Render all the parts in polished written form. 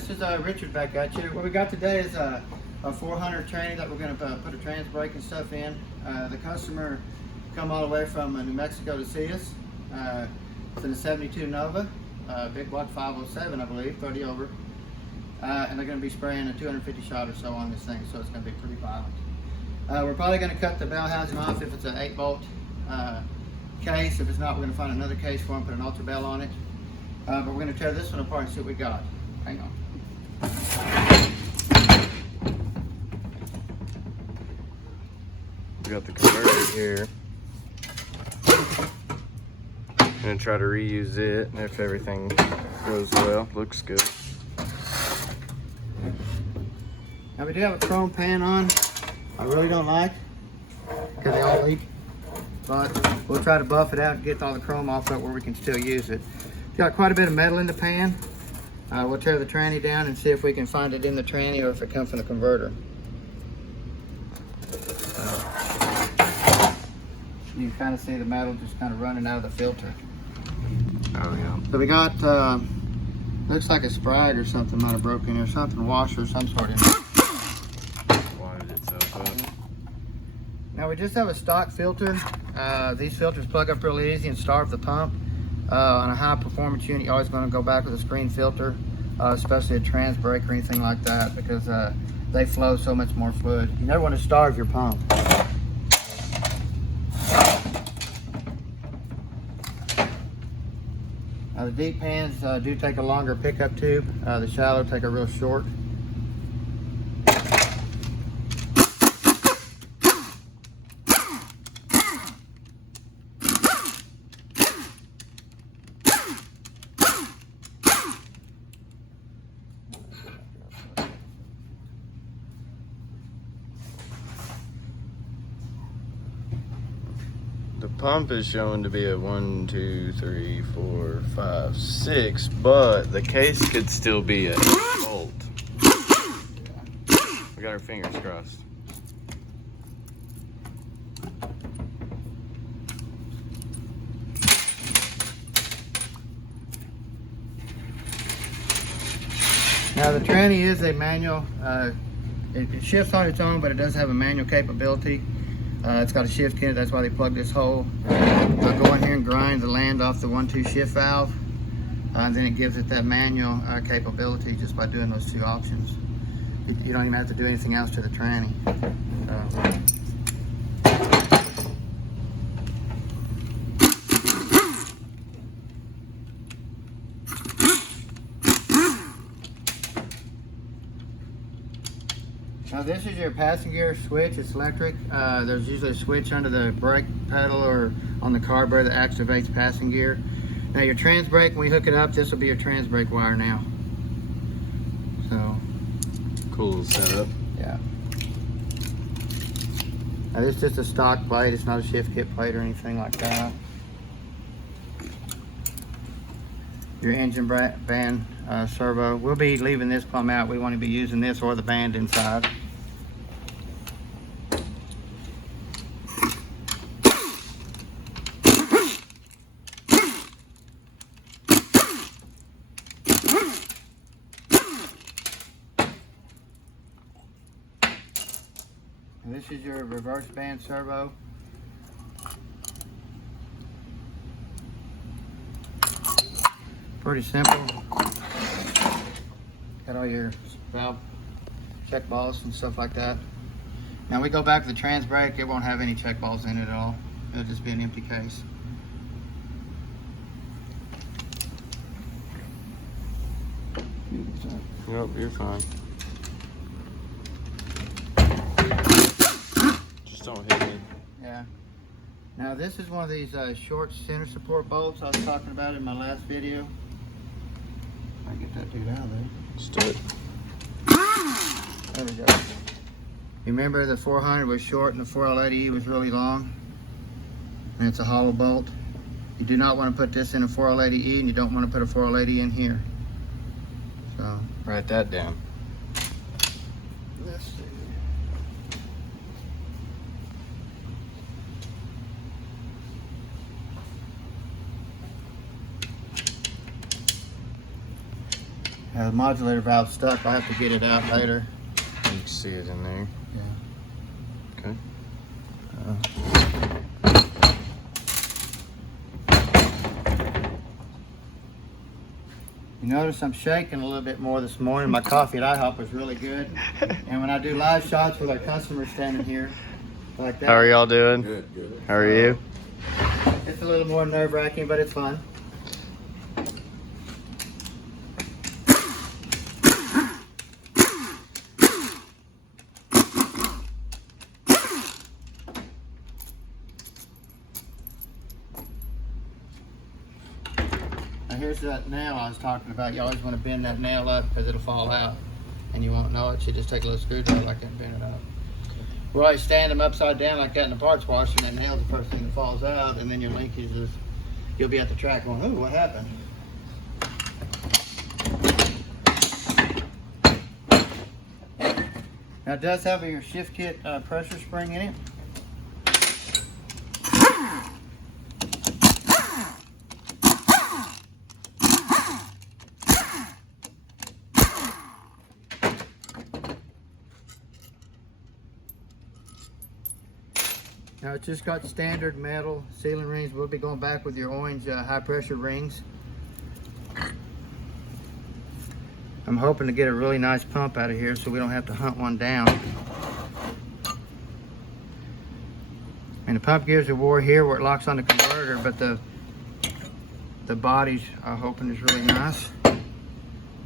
this is Richard back at you. What we got today is a 400 tranny that we're going to put a trans brake and stuff in. The customer come all the way from New Mexico to see us. It's in a 72 Nova, big block 507, I believe, 30 over. And they're going to be spraying a 250 shot or so on this thing, so it's going to be pretty violent. We're probably going to cut the bell housing off if it's an 8-bolt case. If it's not, we're going to find another case for them, put an ultra bell on it. But we're going to tear this one apart and see what we got. Hang on. We got the converter here. I'm going to try to reuse it if everything goes well. Looks good. Now we do have a chrome pan on. I really don't like because they all leak, but we'll try to buff it out and get all the chrome off it where we can still use it. Got quite a bit of metal in the pan. We'll tear the tranny down and see if we can find it in the tranny or if it comes from the converter. You can kind of see the metal just kind of running out of the filter. Oh yeah. So we got, looks like a sprag or something might have broken or something, washer or some sort in there. Wired itself up. Now we just have a stock filter. These filters plug up really easy and starve the pump. On a high performance unit, you're always going to go back with a screen filter, especially a trans brake or anything like that, because they flow so much more fluid. You never want to starve your pump. Now the deep pans do take a longer pickup tube. The shallow take a real short. The pump is shown to be a 1, 2, 3, 4, 5, 6, but the case could still be a 8-volt. We got our fingers crossed. Now the tranny is a manual. It shifts on its own, but it does have a manual capability. It's got a shift in it, that's why they plugged this hole. I'll go in here and grind the land off the 1-2 shift valve, and then it gives it that manual capability just by doing those two options. You don't even have to do anything else to the tranny. Now this is your passing gear switch. It's electric. There's usually a switch under the brake pedal or on the carburetor that activates passing gear. Now your trans brake, when we hook it up, this will be your trans brake wire now. So Cool setup. yeah. Now this is just a stock plate. It's not a shift kit plate or anything like that. Your engine band servo. We'll be leaving this plumb out. We want to be using this or the band inside. And this is your reverse band servo. Pretty simple. Got all your valve check balls and stuff like that. Now we go back to the trans brake, it won't have any check balls in it at all. It'll just be an empty case. Yep, you're fine. Just don't hit me. Yeah. Now this is one of these short center support bolts I was talking about in my last video. I get that dude out of there. Let's do it. There we go. You remember the 400 was short and the 480E was really long? And it's a hollow bolt. You do not want to put this in a 480E and you don't want to put a 480E in here. So, Write that down. let's see. The modulator valve stuck. I'll have to get it out later. You can see it in there. Yeah. Okay. You notice I'm shaking a little bit more this morning. My coffee at IHOP was really good. And when I do live shots with our customers standing here like that. How are y'all doing? Good, good. How are you? It's a little more nerve-wracking, but it's fun. Now here's that nail I was talking about. You always want to bend that nail up because it'll fall out and you won't know it. So you just take a little screwdriver like that and bend it up. We always stand them upside down like that in the parts washer, and that nail's the first thing that falls out, and then your linkage is, you'll be at the track going, ooh, what happened? Now it does have your shift kit pressure spring in it. Now it's just got standard metal sealing rings. We'll be going back with your orange high pressure rings. I'm hoping to get a really nice pump out of here so we don't have to hunt one down. And the pump gears are wore here where it locks on the converter, but the bodies I'm hoping is really nice.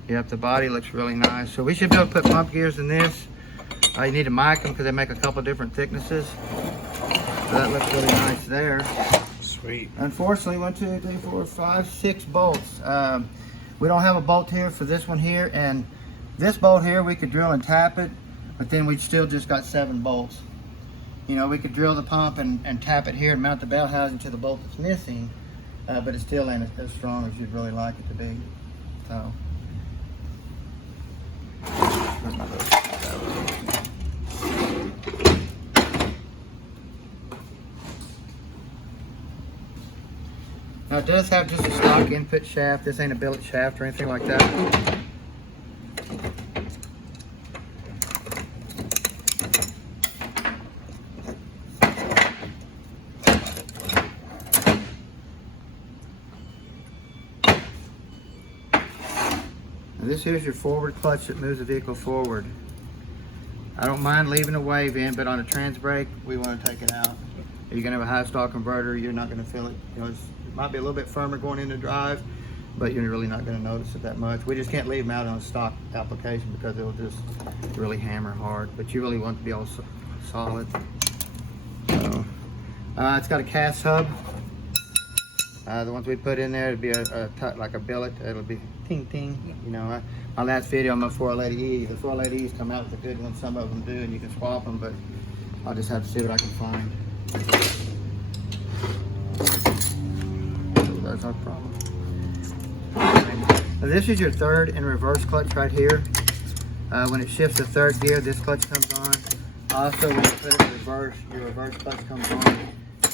Yep, the body looks really nice. So we should be able to put pump gears in this. You need to mic them because they make a couple different thicknesses. So that looks really nice there. Sweet. Unfortunately, 1, 2, 3, 4, 5, 6 bolts. We don't have a bolt here for this one here, and this bolt here we could drill and tap it, but then we'd still just got 7 bolts. You know, we could drill the pump and tap it here and mount the bell housing to the bolt that's missing, but it still ain't as strong as you'd really like it to be. So. Now it does have just a stock input shaft. This ain't a billet shaft or anything like that. Now this here's your forward clutch that moves the vehicle forward. I don't mind leaving a wave in, but on a trans brake, we want to take it out. If you're gonna have a high stall converter, you're not gonna feel it. You know, it might be a little bit firmer going into drive, but you're really not gonna notice it that much. We just can't leave them out on a stock application because it'll just really hammer hard, but you really want it to be all solid. So, it's got a cast hub. The ones we put in there, it'd be like a billet. It'll be ting ting. You know, my last video on my 480E, the 480Es come out with a good one. Some of them do, and you can swap them, but I'll just have to see what I can find. So that's our problem. Now this is your third and reverse clutch right here. When it shifts to third gear, this clutch comes on. Also, when you put it in reverse, your reverse clutch comes on.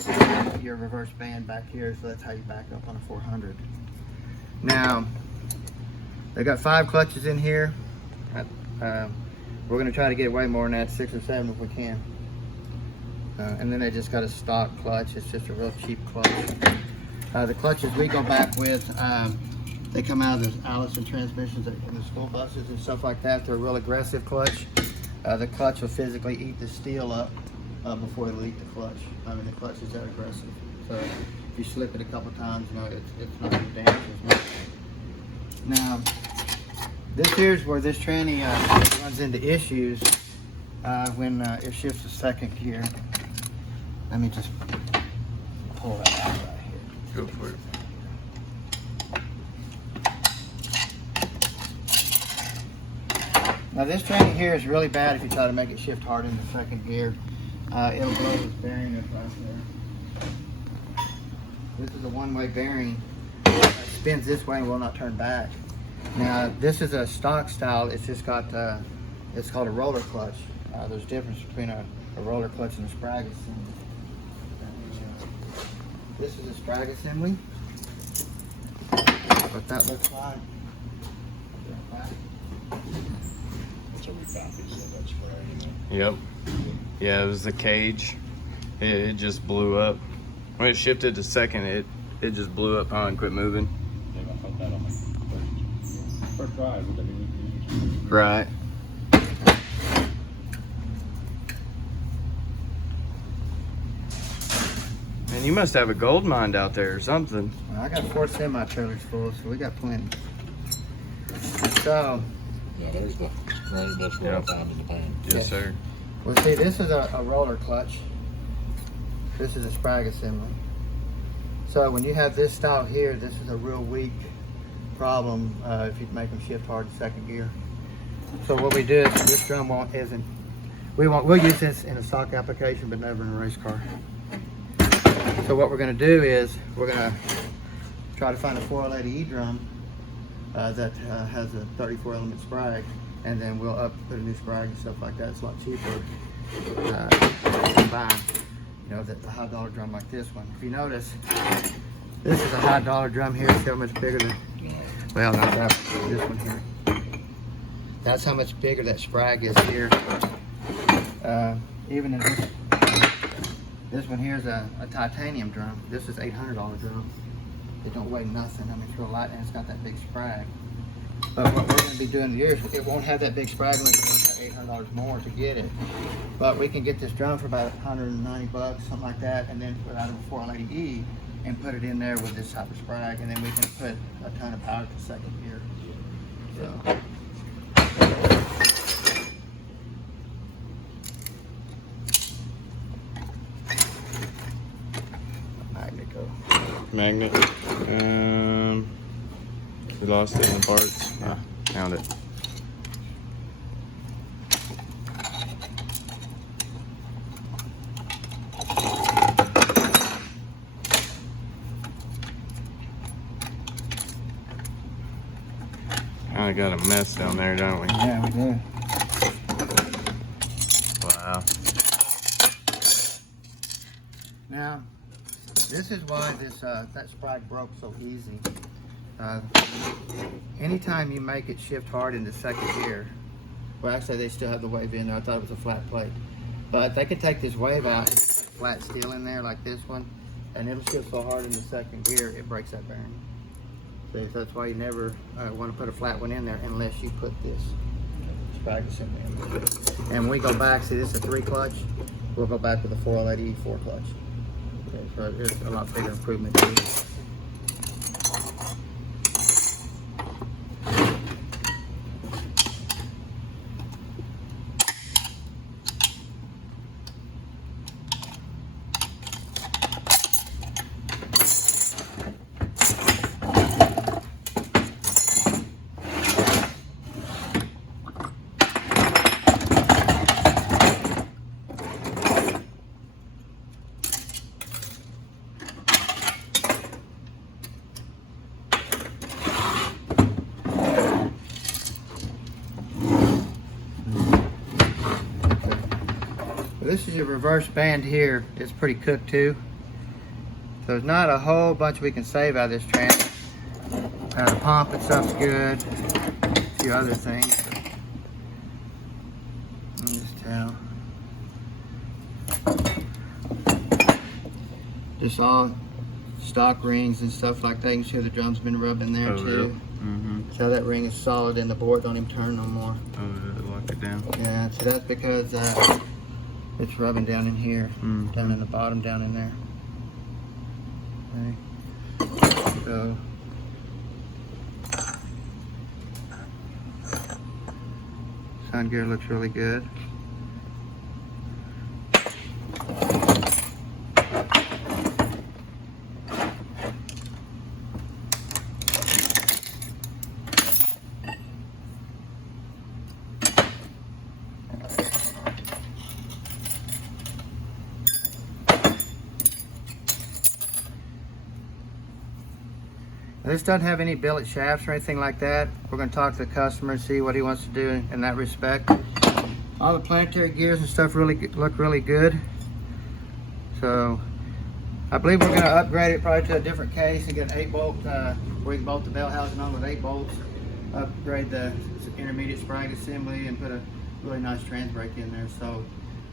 And your reverse band back here, so that's how you back up on a 400. Now, they got 5 clutches in here. We're going to try to get way more than that, 6 or 7 if we can. And then they just got a stock clutch. It's just a real cheap clutch. The clutches we go back with, they come out of the Allison transmissions in the school buses and stuff like that. They're a real aggressive clutch. The clutch will physically eat the steel up before it'll eat the clutch. I mean, the clutch is that aggressive. So if you slip it a couple times, you know, it's not going to damage as much. Now, this here's where this tranny runs into issues when it shifts to second gear. Let me just pull that out right here. Go for it. Now this tranny here is really bad if you try to make it shift hard into second gear. It'll blow this bearing up right there. This is a one-way bearing. It spins this way and will not turn back. Now this is a stock style. It's just got, it's called a roller clutch. There's a difference between a roller clutch and a sprag assembly. This is a sprag assembly. What that looks like. So we found pieces of that spray, you know. Yep. Yeah, it was the cage. It just blew up. When it shifted to second, it just blew up and quit moving. Yeah, I felt that on my first drive with the new. Right. And you must have a gold mine out there or something. Well, I got 4 semi-trailers full, so we got plenty. So, Yeah, there's the right. That's what I found in the pan. Yes, sir. well, see, this is a roller clutch. This is a sprag assembly. So when you have this style here, this is a real weak problem if you make them shift hard to second gear. So what we do is this drum we'll use this in a stock application, but never in a race car. So what we're going to do is we're going to try to find a 480E drum that has a 34 element sprag, and then we'll put a new sprag and stuff like that. It's a lot cheaper to buy, you know, the high dollar drum like this one. If you notice, this is a high dollar drum here. See how much bigger than, well, not that, this one here. That's how much bigger that sprag is here. Even in this one here is a titanium drum. This is $800 drum. It don't weigh nothing. I mean, it's real light and it's got that big sprag. But what we're going to be doing here is it won't have that big sprag unless it's $800 more to get it. But we can get this drum for about 190 bucks, something like that, and then put out a 480E and put it in there with this type of sprag, and then we can put a ton of power to second gear. So. Magnet. We lost it in the parts. Ah, found it. Kinda got a mess down there, don't we? Yeah, we do. Wow. Now, this is why that sprite broke so easy. Anytime you make it shift hard into second gear, well, actually they still have the wave in there. I thought it was a flat plate, but they can take this wave out, and put flat steel in there like this one, and it'll shift so hard into second gear it breaks that bearing. So that's why you never want to put a flat one in there unless you put this sprag assembly in there. And when we go back, see this is a 3 clutch. We'll go back with a 480 4 clutch. Okay, so it's a lot bigger improvement too. This is your reverse band here. It's pretty cooked too. So there's not a whole bunch we can save out of this trans. The pump itself's good. A few other things. Let me just tell. Just all stock rings and stuff like that. You can see the drum's been rubbed in there too. Mm-hmm. So that ring is solid and the board don't even turn no more. Oh, lock it down. Yeah, so that's because it's rubbing down in here, down in the bottom, down in there. Okay. So sun gear looks really good. This doesn't have any billet shafts or anything like that. We're going to talk to the customer and see what he wants to do in that respect. All the planetary gears and stuff look really good. So I believe we're going to upgrade it probably to a different case and get an 8-bolt where you can bolt the belt housing on with 8 bolts. upgrade the intermediate sprag assembly and put a really nice trans brake in there. So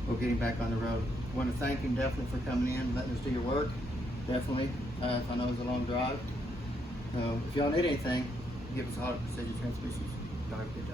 we'll get him back on the road. I want to thank him definitely for coming in and letting us do your work. Definitely. If I know it's a long drive. So if y'all need anything, give us a holler at Precision Transmissions. Y'all have a good day.